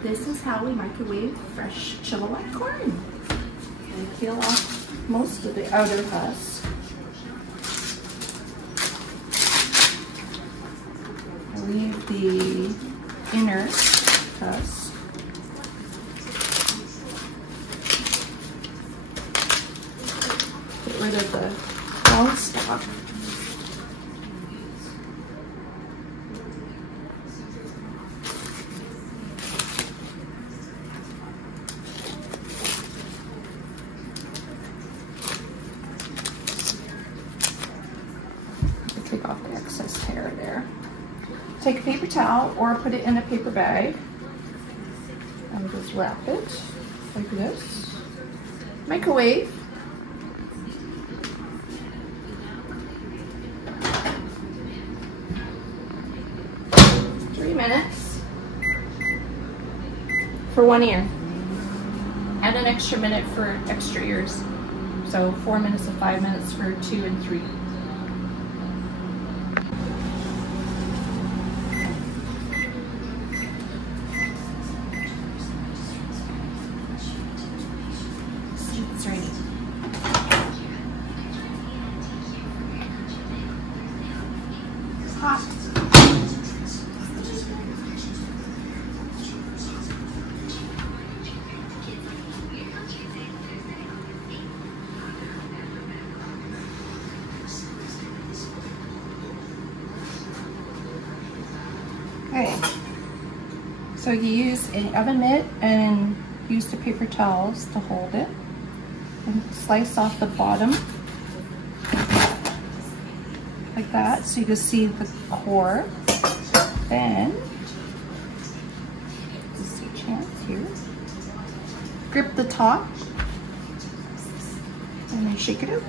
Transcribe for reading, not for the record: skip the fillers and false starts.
This is how we microwave fresh Chilliwack corn. And peel off most of the outer husk. Leave the inner husk. Get rid of the long stalk. Take off the excess hair there. Take a paper towel or put it in a paper bag and just wrap it like this. Microwave. Minutes for 1 ear. Add an extra minute for extra ears. So 4 minutes and 5 minutes for 2 and 3. It's ready. It's hot. Okay, so you use an oven mitt and use the paper towels to hold it and slice off the bottom like that so you can see the core. Then, just see a chance here, grip the top and then shake it out.